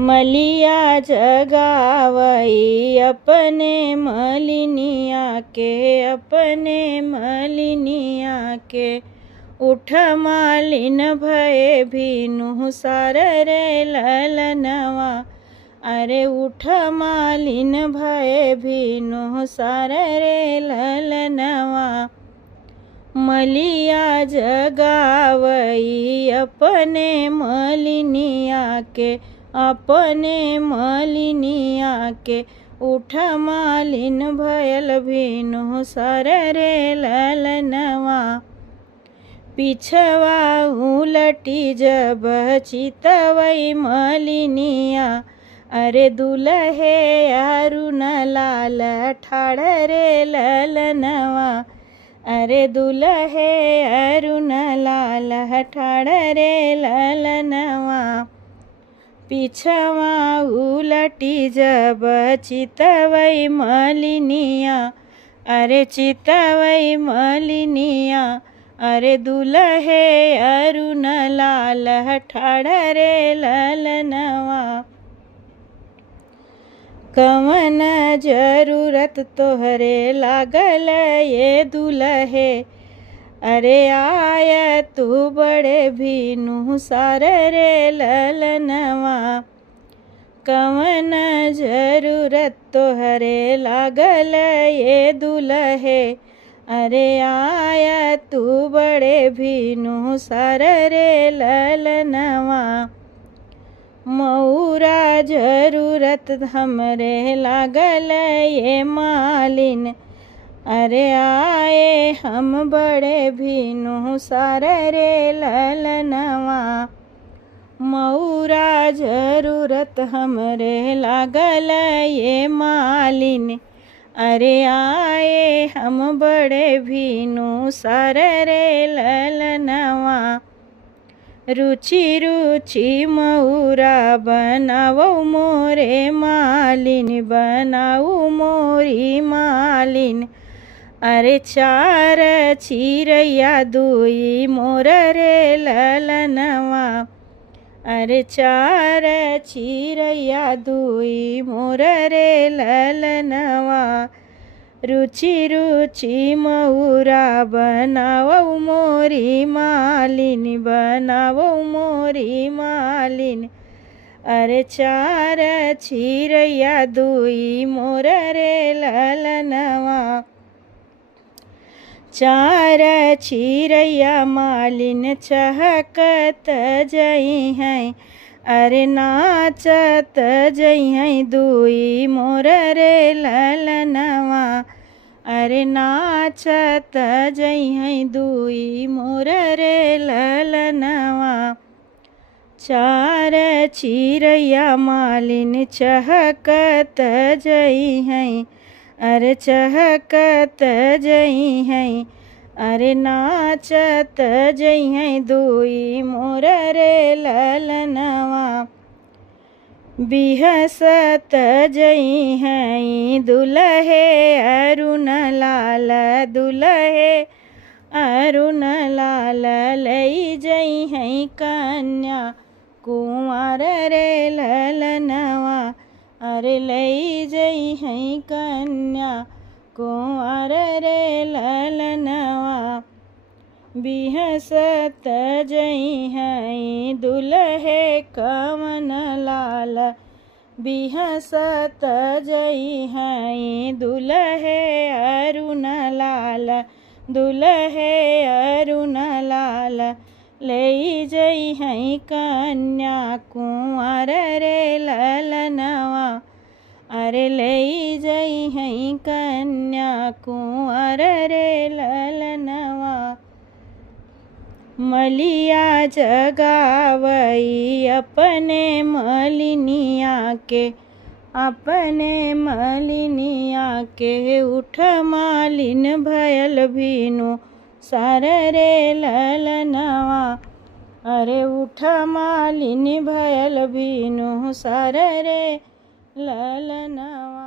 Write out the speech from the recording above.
मलिया जगावई अपने मलिनिया के, अपने मलिनिया के। उठ मालिन भये भीनु सार रे ललनवा, अरे उठ मालिन भये भीनु सार रे ललनवा। मलिया जगावई अपने मलिनिया के, अपने मलिनिया के। उठ मालिन भयल भीनु सार रे ललनवा। पिछवा उलटी जब चितवई मलिनिया, अरे दुलहे अरुण लाल ठाड़ रे ललनवा, अरे दुलहे अरुण लाल ठाड़ रे ललनवा। पिछवा उलटी जब चितवई मलिनिया, अरे चितवई मलिनिया, अरे दुलहे अरुण लाल ठाड़ रे ललनवा। कवन जरूरत तोहरे लागल ये दुलहे, अरे आय तू बड़े भीनु सार रे ललनवा। कवन जरूरत तोहरे लागल ये दुलहे, अरे आय तू बड़े भीनु सार रे ललनवा। मऊरा जरूरत हमरे लागल ये मालिन, अरे आए हम बड़े भीनु सार रे ललनवा। मऊरा जरूरत हमरे लागल ये मालिन, अरे आए हम बड़े भीनु सार रे ललनवा। रुचि रुचि मऊरा बनावो मोरे मालिन, बनाऊ मोरी मालिन। अरे चार चिरैया दुई मोर रे ललनवा, अरे चार चिरैया दुई मोर रे ललनवा। रुचि रुचि मऊरा बनावो मोरी मालिन, बनावो मोरी मालिन। अरे चार चिरैया दुई मोर रे ललनवा। चार चिरैया मालिन चहकत जई हैं, अरे नाचत जई हैं दुई मोर रे ललनवा, अरे नाचत जई हैं दुई मोर रे ललनवा। चार चिरैया मालिन चहकत जई हैं, अरे चहकत जई हैं, अरे नाचत जई हैं दुई मोर रे ललनवा। बिहसत जई हैं दुलहे अरुण लाल, दुलहे अरुण लाल। लई जई हैं कन्या कुंवर रे ललनवा, अरे लई जई हैं कन्या कुंवर रे ललनवा। बिहसत जई हैं दुलहे कवन लाल, बिहसत जई हैं दुलहे अरुण लाल, दुलहे अरुण लाल। लई जई हैं कन्या कुंवर रे ललनवा, अरे लई जई हैं कन्या कुंवर रे ललनवा। मलिया जगावई अपने मलिनिया के, अपने मलिनिया के। उठ मालिन भयल भीनु सार रे ललनवा, अरे उठ मालिन भयल भीनु सार रे ललनवा।